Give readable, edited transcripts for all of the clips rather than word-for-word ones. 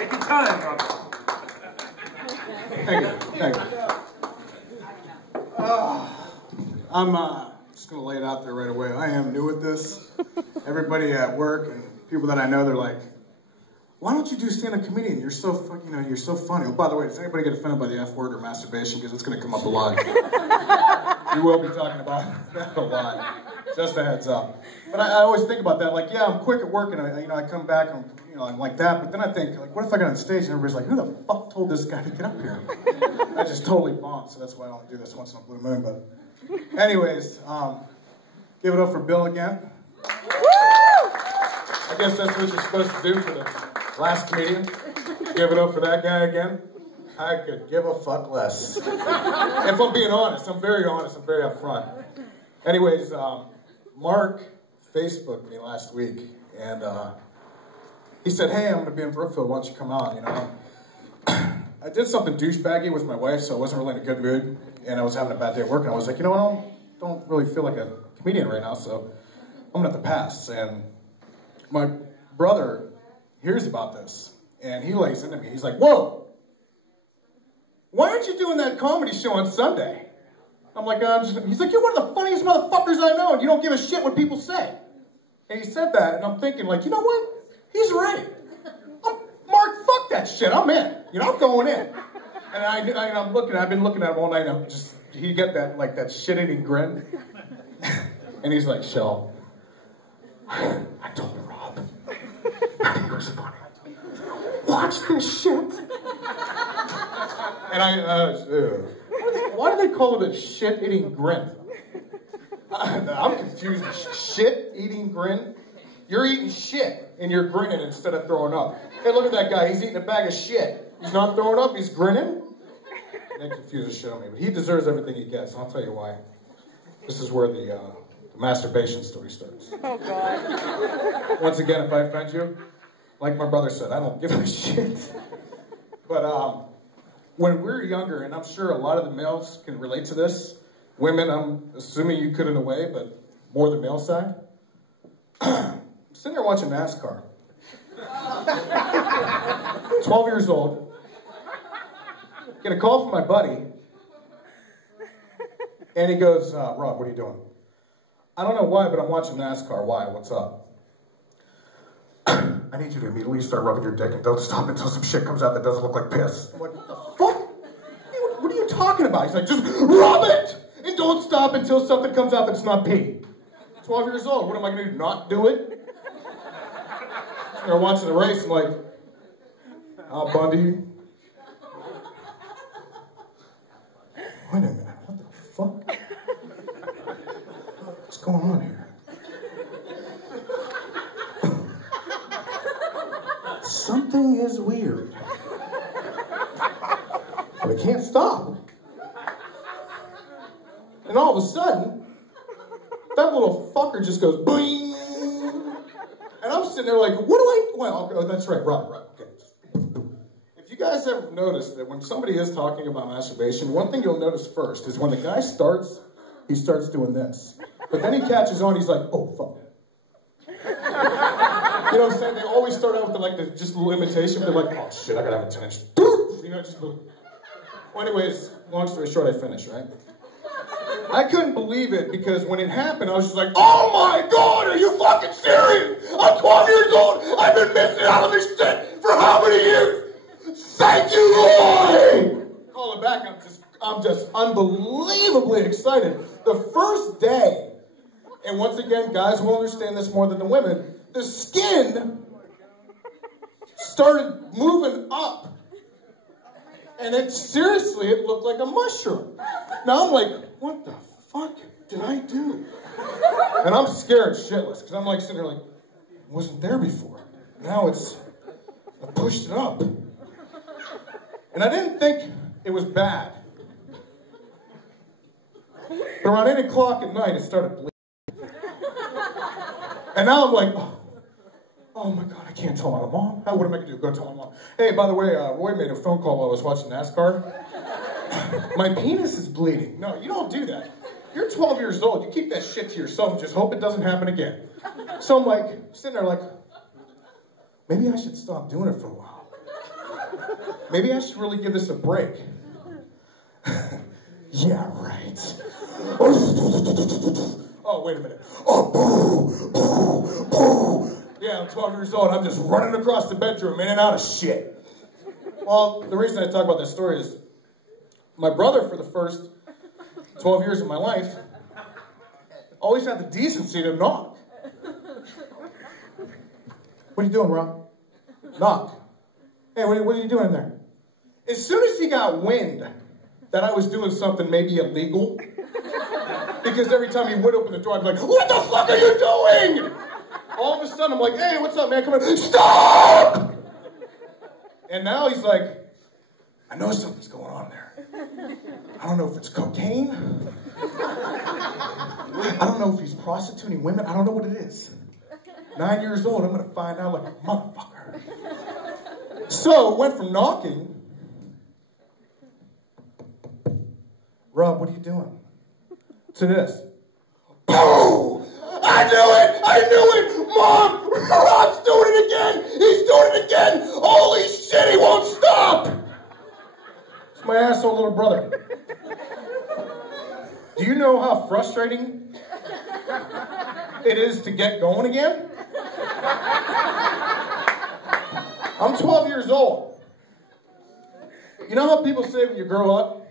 Take your time, brother. Thank you. Thank you. I'm just going to lay it out there right away. I am new at this. Everybody at work and people that I know, they're like, why don't you do stand-up comedian? You're so you're so funny. Oh, by the way, does anybody get offended by the F word or masturbation? Because it's going to come up a lot. We will be talking about that a lot. Just a heads up. But I always think about that. Like, yeah, I'm quick at work, and I come back, and I'm like that. But then I think, like, what if I got on stage and everybody's like, who the fuck told this guy to get up here? I just totally bombed. So that's why I don't do this once in a blue moon. But, anyways, give it up for Bill again. I guess that's what you're supposed to do for the last comedian. Give it up for that guy again. I could give a fuck less. If I'm being honest, I'm very upfront. Anyways, Mark Facebooked me last week, and he said, hey, I'm going to be in Brookfield, why don't you come on, I did something douchebaggy with my wife, so I wasn't really in a good mood, and I was having a bad day at work, and I was like, you know what, I don't really feel like a comedian right now, so I'm going to have to pass. And my brother hears about this, and he lays into me. He's like, whoa, why aren't you doing that comedy show on Sunday? I'm like, he's like, you're one of the funniest motherfuckers I know, and you don't give a shit what people say. And he said that, and I'm thinking, like, you know what? He's right. Mark, fuck that shit. I'm in. I'm going in. And I've been looking at him all night, and he get that, like, that shit-eating grin. And he's like, Shell, I told Rob. He was funny. Watch this shit. And why do they call it a shit-eating grin? I'm confused. Shit-eating grin? You're eating shit, and you're grinning instead of throwing up. Hey, look at that guy. He's eating a bag of shit. He's not throwing up. He's grinning. They confuse the shit on me. But he deserves everything he gets. I'll tell you why. This is where the masturbation story starts. Oh, God. Once again, if I offend you, like my brother said, I don't give a shit. But when we were younger, and I'm sure a lot of the males can relate to this, women, I'm assuming you could in a way, but more the male side. I'm sitting there watching NASCAR. 12 years old. Get a call from my buddy. And he goes, Rob, what are you doing? I don't know why, but I'm watching NASCAR. Why? What's up? I need you to immediately start rubbing your dick and don't stop until some shit comes out that doesn't look like piss. I'm like, what the fuck? What are you talking about? He's like, just rub it! And don't stop until something comes out that's not pee. 12 years old. What am I going to do? Not do it? They're watching the race and like, Al Bundy. Wait a minute. What the fuck? What's going on here? Something is weird. But I can't stop. And all of a sudden, that little fucker just goes boing. And I'm sitting there like, well, that's right, Rob, okay. If you guys ever noticed that when somebody is talking about masturbation, one thing you'll notice first is when the guy starts, he starts doing this. But then he catches on, he's like, oh, fuck. You know what I'm saying? They always start out with the just limitation. They're like, oh shit, I gotta have a 10-inch. Just well, anyways, long story short, I finished, right? I couldn't believe it because when it happened, I was just like, oh my God, are you fucking serious? I'm 12 years old. I've been missing out on this shit for how many years? Thank you, Roy! Calling back, I'm just unbelievably excited. The first day, and once again, guys will understand this more than the women, the skin started moving up. And it looked like a mushroom. Now I'm like, what the fuck did I do? And I'm scared shitless, because I'm like sitting there like, it wasn't there before. Now I pushed it up. And I didn't think it was bad. But around 8 o'clock at night, it started bleeding. And now I'm like, oh my God, I can't tell my mom. What am I gonna do? Go tell my mom. Hey, by the way, Roy made a phone call while I was watching NASCAR. My penis is bleeding. No, you don't do that. You're 12 years old. You keep that shit to yourself and just hope it doesn't happen again. So I'm like, sitting there like, maybe I should stop doing it for a while. maybe I should really give this a break. Yeah, right. Oh, wait a minute. Oh, boo, boo, boo. Yeah, I'm 12 years old. I'm just running across the bedroom in and out of shit. Well, the reason I talk about this story is my brother, for the first 12 years of my life, always had the decency to knock. What are you doing, Rob? Knock. Hey, what are you doing in there? As soon as he got wind that I was doing something maybe illegal, because every time he would open the door, I'd be like, what the fuck are you doing? All of a sudden, I'm like, hey, what's up, man? Come in. Stop! And now he's like, I know something's going on there. I don't know if it's cocaine. I don't know if he's prostituting women. I don't know what it is. 9 years old, I'm going to find out like a motherfucker. So, went from knocking, Rob, what are you doing? To this. Boom! I knew it! I knew it! Mom! Rob's doing it again! He's doing it again! Holy shit, he won't stop! It's my asshole little brother. Do you know how frustrating it is to get going again? I'm 12 years old. You know how people say when you grow up,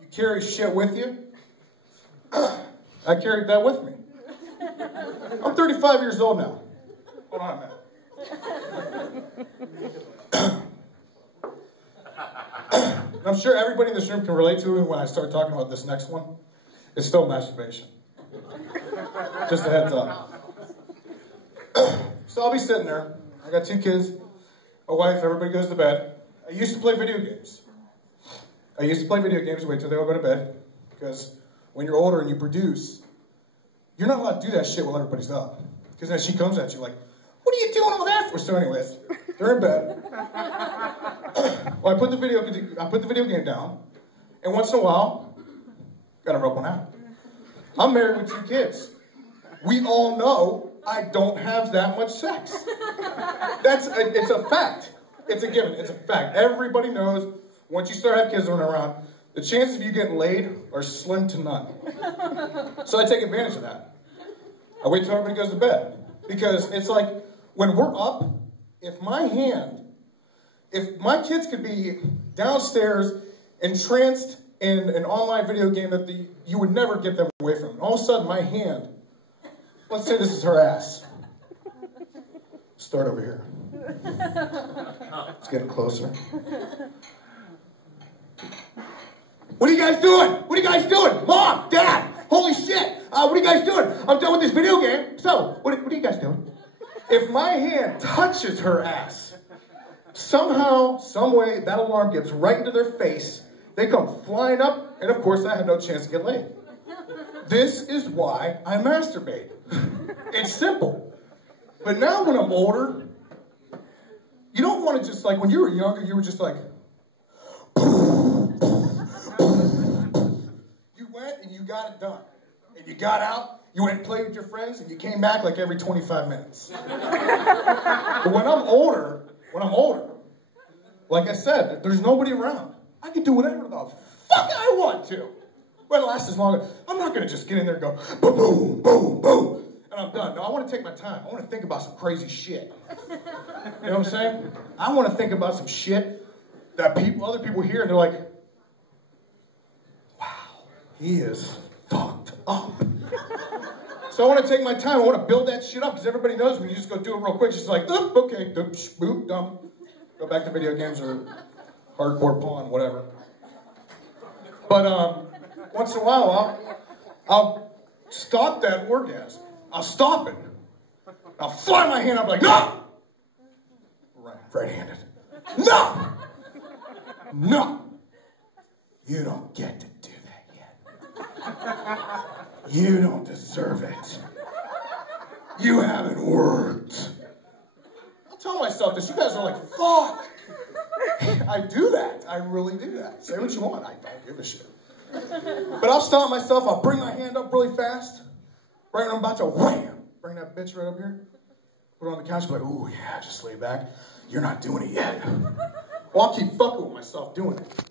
you carry shit with you? I carried that with me. I'm 35 years old now. Hold on a minute. I'm sure everybody in this room can relate to it when I start talking about this next one. It's still masturbation. Just a heads up. So I'll be sitting there. I got 2 kids, a wife, everybody goes to bed. I used to play video games. Wait till they all go to bed. Because when you're older and you produce, you're not allowed to do that shit while everybody's up. Because then she comes at you like, what are you doing all that for? So anyways, they're in bed. Well, I put the video game down. And once in a while, gotta rub one out. I'm married with 2 kids. We all know I don't have that much sex. It's a fact. It's a given. It's a fact. Everybody knows once you start having kids running around, the chances of you getting laid are slim to none. So I take advantage of that. I wait till everybody goes to bed. Because it's like, when we're up, if my kids could be downstairs entranced in an online video game that you would never get them away from. And all of a sudden, my hand, let's say this is her ass. Start over here. Let's get closer. What are you guys doing? What are you guys doing? Mom, Dad, holy shit. What are you guys doing? I'm done with this video game. So, what are you guys doing? If my hand touches her ass, somehow, some way, that alarm gets right into their face. They come flying up, and of course, I had no chance to get laid. This is why I masturbate. It's simple. But now when I'm older, you don't want to just like, when you were younger, you were just like, you went and you got it done. And you got out, you went and played with your friends, and you came back like every 25 minutes. But when I'm older, like I said, there's nobody around. I can do whatever the fuck I want to. Well, it lasts as long as, I'm not going to just get in there and go, boom, boom, boom, boom, and I'm done. No, I want to take my time. I want to think about some crazy shit. You know what I'm saying? I want to think about some shit that other people hear, and they're like, wow, he is fucked up. So I want to take my time. I want to build that shit up, because everybody knows when you just go do it real quick, it's just like, oh, okay, boop, dumb. Go back to video games or hardcore porn, whatever. But once in a while, I'll stop that orgasm. I'll stop it. I'll fly my hand up like, no! Right-handed. No! No! You don't get to do that yet. You don't deserve it. You haven't worked. I'll tell myself this. You guys are like, fuck. I do that. I really do that. Say what you want. I don't give a shit. But I'll stop myself. I'll bring my hand up really fast. Right when I'm about to wham, bring that bitch right up here. Put it on the couch. Be like, ooh, yeah, just lay back. You're not doing it yet. Well, I'll keep fucking with myself doing it.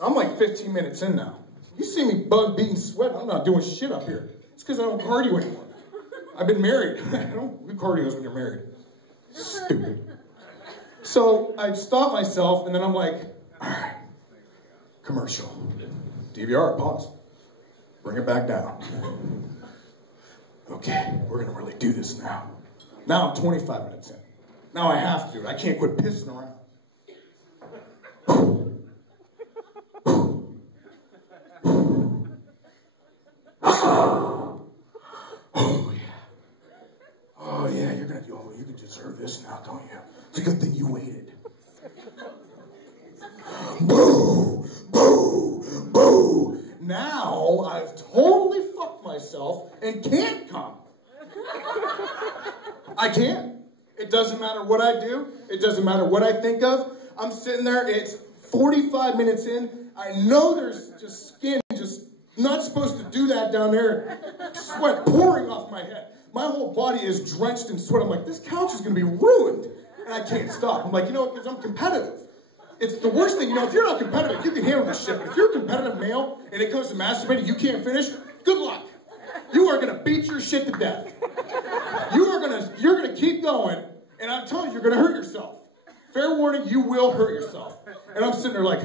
I'm like 15 minutes in now. You see me bug beating sweat, I'm not doing shit up here. It's because I don't cardio anymore. I've been married. I don't do cardios when you're married. Stupid. So I stop myself, and then I'm like, all right, commercial. DVR, pause. Bring it back down. Okay, we're gonna really do this now. Now I'm 25 minutes in. Now I have to. I can't quit pissing around. Oh yeah, you can deserve this now, don't you? It's a good thing you waited. Boo! Boo! Boo! Now I've totally fucked myself and can't come. I can't. It doesn't matter what I do. It doesn't matter what I think of. I'm sitting there, it's 45 minutes in. I know there's just skin just not supposed to do that down there. Sweat pouring off my head. My whole body is drenched in sweat. I'm like, this couch is going to be ruined. And I can't stop. I'm like, you know what, because I'm competitive. It's the worst thing, you know, if you're not competitive, you can handle this shit. But if you're a competitive male and it comes to masturbating, you can't finish, good luck. You are going to beat your shit to death. You're gonna keep going, and I'm telling you, you're going to hurt yourself. Fair warning, you will hurt yourself. And I'm sitting there like,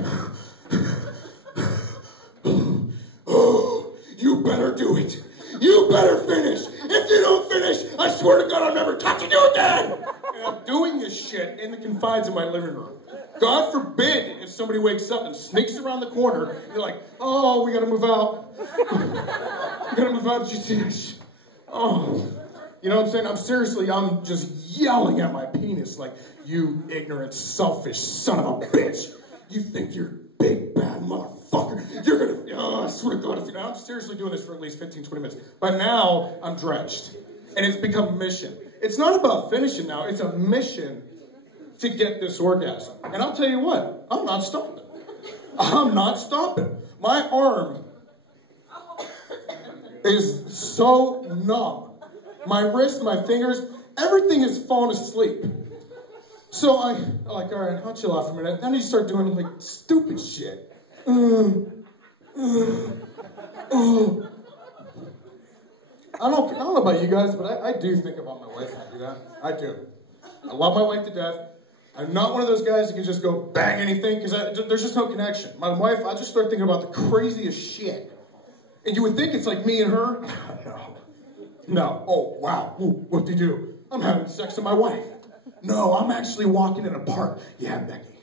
oh, you better do it. You better finish. If you don't finish, I swear to God, I'm never touching you again. And I'm doing this shit in the confines of my living room. God forbid if somebody wakes up and sneaks around the corner, and they're like, oh, we gotta move out. We gotta move out, did you see this? Oh. You know what I'm saying? I'm just yelling at my penis like, you ignorant, selfish son of a bitch. You think you're big, bad motherfucker. You're gonna, oh, I swear to God, I'm seriously doing this for at least 15, 20 minutes. But now I'm drenched. And it's become a mission. It's not about finishing now, it's a mission to get this orgasm. And I'll tell you what, I'm not stopping. I'm not stopping. My arm is so numb. My wrist, my fingers, everything has fallen asleep. So I'm like, all right, I'll chill out for a minute. Then you start doing like stupid shit. I don't know about you guys, but I do think about my wife when I do that. I do. I love my wife to death. I'm not one of those guys that can just go bang anything, because there's just no connection. My wife, I just start thinking about the craziest shit. And you would think it's like me and her. No. Oh, wow. Ooh, what'd you do? I'm having sex with my wife. No, I'm actually walking in a park. Yeah, Becky.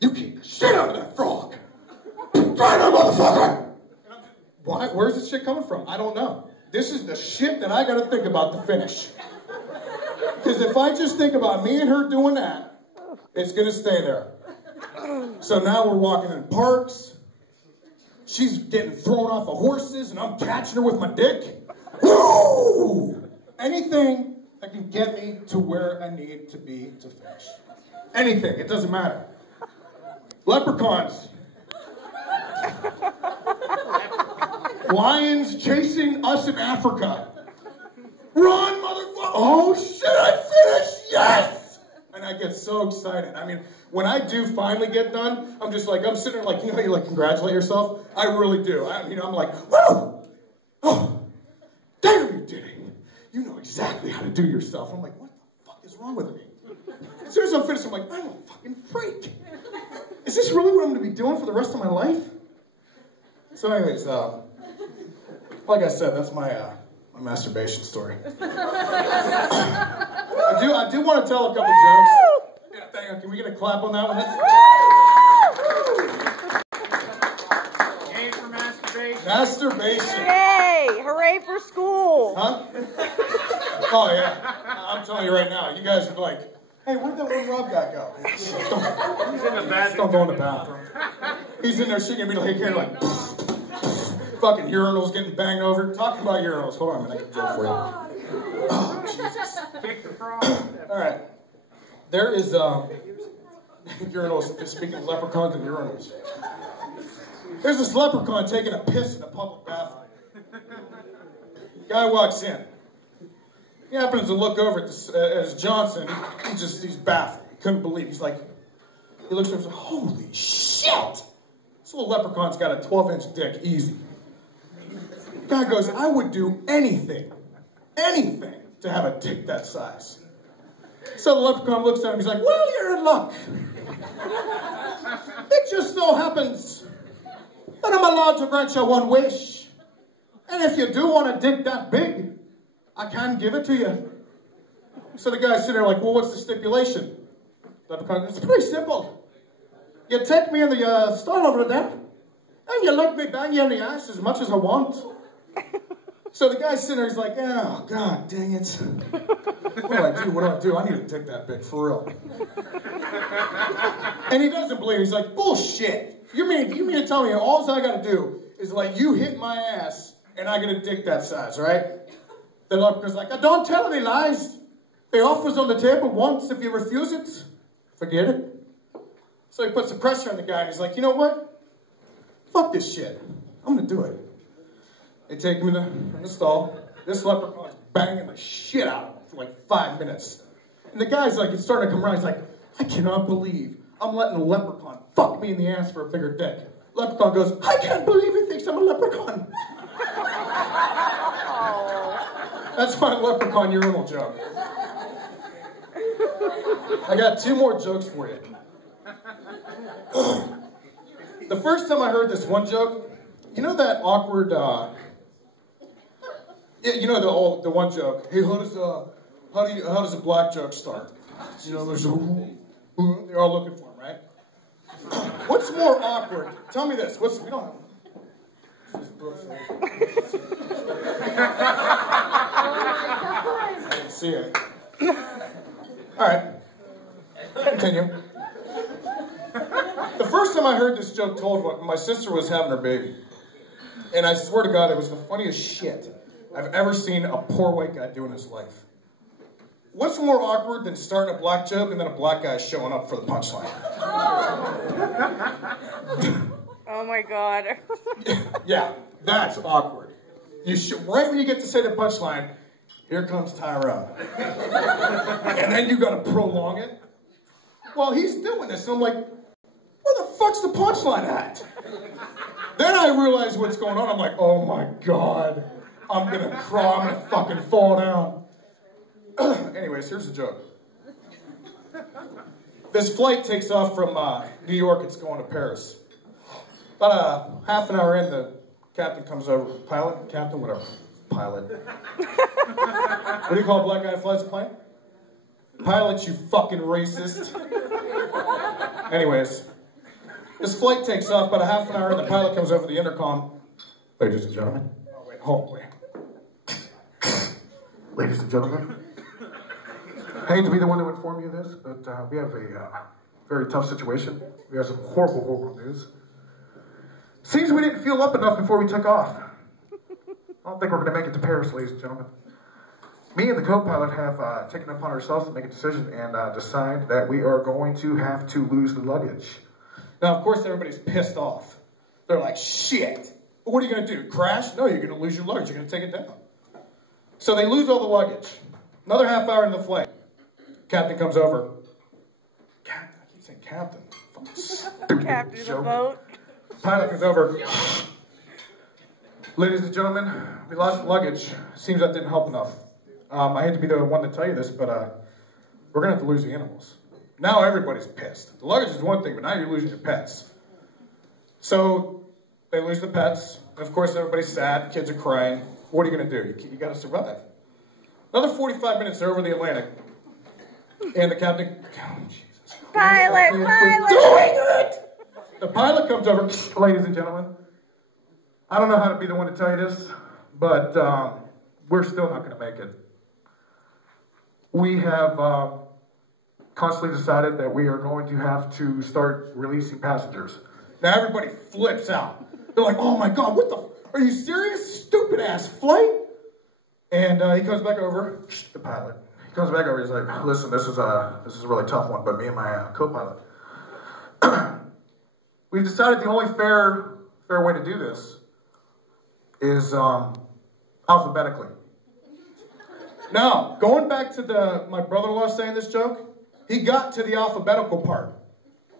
You kicked the shit out of that frog. Try that motherfucker! Why? Where's this shit coming from? I don't know. This is the shit that I gotta think about to finish. Because if I just think about me and her doing that, it's gonna stay there. So now we're walking in parks. She's getting thrown off of horses, and I'm catching her with my dick. Woo! Anything that can get me to where I need to be to finish. Anything. It doesn't matter. Leprechauns. Lions chasing us in Africa. Run, motherfucker! Oh shit, I finished! Yes! And I get so excited. I mean, when I do finally get done, I'm just like, I'm sitting there like, you know how you like congratulate yourself? I really do. I'm like, woo! Oh, damn, you did it. You know exactly how to do yourself. I'm like, what the fuck is wrong with me? As soon as I'm finished, I'm like, I'm a fucking freak. Is this really what I'm going to be doing for the rest of my life? So anyways, like I said, that's my masturbation story. I do want to tell a couple jokes. Yeah, can we get a clap on that one? Yay for masturbation. Masturbation. Yay! Hooray for school. Huh? Oh, yeah. I'm telling you right now, you guys are like, hey, where'd that one Rob guy go? He's in the bathroom. Don't go in the bathroom. He's in there shaking me like, fucking urinals getting banged over. Talking about urinals. Hold on a minute, I got a joke for you. Oh, Jesus. Kick the frog. All right. There is, urinals, speaking of leprechauns and urinals. There's this leprechaun taking a piss in a public bathroom. Guy walks in. He happens to look over at his Johnson. He's baffled. He couldn't believe. He's like, He looks at him and says, holy shit! This little leprechaun's got a 12-inch dick, easy. The guy goes, I would do anything to have a dick that size. So the leprechaun looks at him, he's like, well, you're in luck. It just so happens that I'm allowed to grant you one wish. And if you do want a dick that big, I can give it to you. So the guy's sitting there like, well, what's the stipulation? Leprechaun, it's pretty simple. You take me in the stall over there, and you let me bang you in the ass as much as I want. So the guy's sitting there, he's like, oh, God dang it. What do I do? What do I do? I need a dick that big, for real. And he doesn't believe it. He's like, bullshit. You mean to tell me all I got to do is let you hit my ass and I get a dick that size, right? The leprechaun's like, don't tell any lies. The offer's on the table once. If you refuse it, forget it. So he puts the pressure on the guy and he's like, you know what? Fuck this shit. I'm going to do it. They take him in the stall. This leprechaun's banging the shit out of him for like 5 minutes. And the guy's like, it's starting to come around. He's like, I cannot believe I'm letting a leprechaun fuck me in the ass for a bigger dick. Leprechaun goes, I can't believe he thinks I'm a leprechaun. That's my leprechaun urinal joke. I got 2 more jokes for you. The first time I heard this one joke, you know that awkward, you know the one joke. Hey, how does a black joke start? You know, there's they're all looking for him, right? What's more awkward? Tell me this. We don't have. I didn't see it. All right. Continue. The first time I heard this joke told, my sister was having her baby. And I swear to God, it was the funniest shit I've ever seen a poor white guy do in his life. What's more awkward than starting a black joke and then a black guy showing up for the punchline? Oh my God. Yeah, that's awkward. Right when you get to say the punchline, here comes Tyrone. And then you gotta prolong it. Well, he's doing this, and I'm like, where the fuck's the punchline at? Then I realize what's going on. I'm like, oh my God. I'm gonna cry, I'm gonna fucking fall down. Anyways, here's the joke. This flight takes off from New York, it's going to Paris. About half an hour in, the captain comes over. Pilot? Captain? Whatever. Pilot. What do you call a black guy who flies a plane? Pilot, you fucking racist. Anyways, this flight takes off about a half an hour and the pilot comes over the intercom. Ladies and gentlemen. Oh, wait. Ladies and gentlemen. I hate to be the one to inform you of this, but we have a very tough situation. We have some horrible, horrible news. Seems we didn't fuel up enough before we took off. I don't think we're going to make it to Paris, ladies and gentlemen. Me and the co-pilot have taken it upon ourselves to make a decision and decide that we are going to have to lose the luggage. Now, of course, everybody's pissed off. They're like, shit. What are you going to do? Crash? No, you're going to lose your luggage. You're going to take it down. So they lose all the luggage. Another half hour in the flight. Captain comes over. Captain? I keep saying captain. Captain of the boat. Pilot comes over. Ladies and gentlemen, we lost the luggage. Seems that didn't help enough. I hate to be the one to tell you this, but we're going to have to lose the animals. Now everybody's pissed. The luggage is one thing, but now you're losing your pets. So they lose the pets. And of course, everybody's sad. Kids are crying. What are you going to do? You got to survive. Another 45 minutes, they're over the Atlantic. And the captain... Oh, Jesus. Pilot! Doing it! The pilot comes over. Ladies and gentlemen, I don't know how to be the one to tell you this, but we're still not going to make it. We have constantly decided that we are going to have to start releasing passengers. Now everybody flips out. They're like, oh my God, what the... Are you serious? Stupid ass flight? And he comes back over, the pilot. He comes back over, he's like, listen, this is a really tough one, but me and my co-pilot, we've decided the only fair way to do this is alphabetically. Now, going back to my brother-in-law saying this joke, he got to the alphabetical part.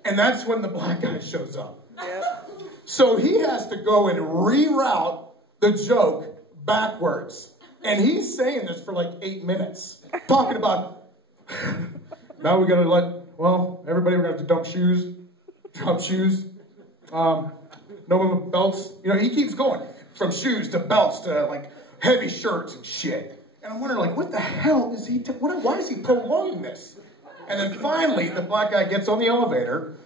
And that's when the black guy shows up. Yep. So he has to go and reroute the joke backwards. And he's saying this for like 8 minutes. Talking about, now we gotta everybody, we're gonna have to dump shoes. No more belts. You know, he keeps going from shoes to belts to like heavy shirts and shit. And I'm wondering, like, what the hell is he, why is he prolonging this? And then finally, the black guy gets on the elevator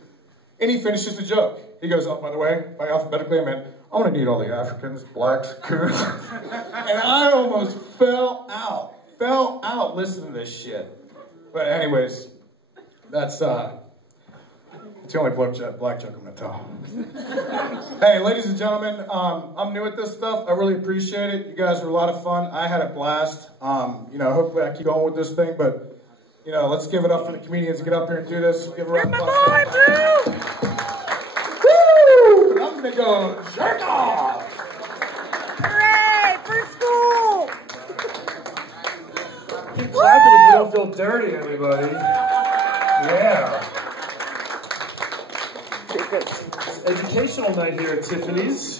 and he finishes the joke. He goes, oh, by the way, by alphabetically, I meant, I'm gonna need all the Africans, blacks, coons. And I almost fell out listening to this shit. But anyways, that's the only black joke I'm gonna tell. Hey, ladies and gentlemen, I'm new at this stuff. I really appreciate it. You guys were a lot of fun. I had a blast. You know, hopefully I keep going with this thing, but you know, let's give it up for the comedians to get up here and do this. Give a round of applause. Woo! I'm gonna go jerk off. Hooray for school! Keep clapping if you don't feel dirty, everybody. Yeah. Educational night here at Tiffany's.